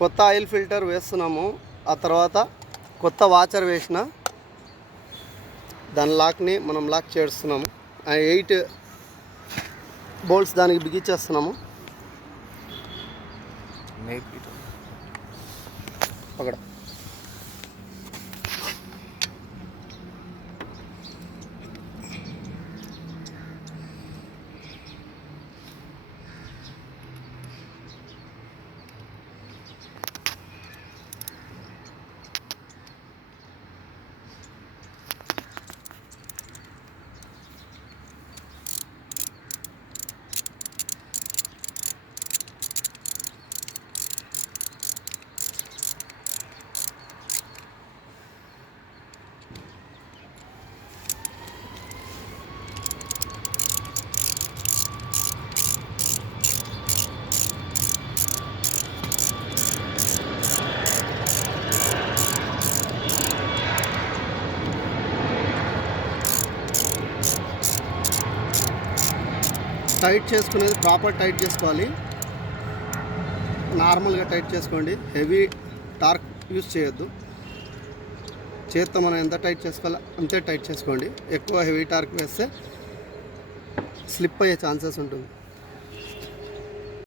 కొత్త oil filter వేస్తున్నాము. ఆ తర్వాత కొత్త వాచర్ వేసిన దాని లాక్ని మనం లాక్ చేస్తున్నాము. 8 బోల్ట్స్ దానికి బిగించేస్తున్నాము. పకడ టైట్ చేసుకునేది ప్రాపర్ టైట్ చేసుకోవాలి. నార్మల్గా టైట్ చేసుకోండి. హెవీ టార్క్ యూజ్ చేయొద్దు. చేత్తో మనం ఎంత టైట్ చేసుకోవాలో అంతే టైట్ చేసుకోండి. ఎక్కువ హెవీ టార్క్ వేస్తే స్లిప్ అయ్యే ఛాన్సెస్ ఉంటుంది.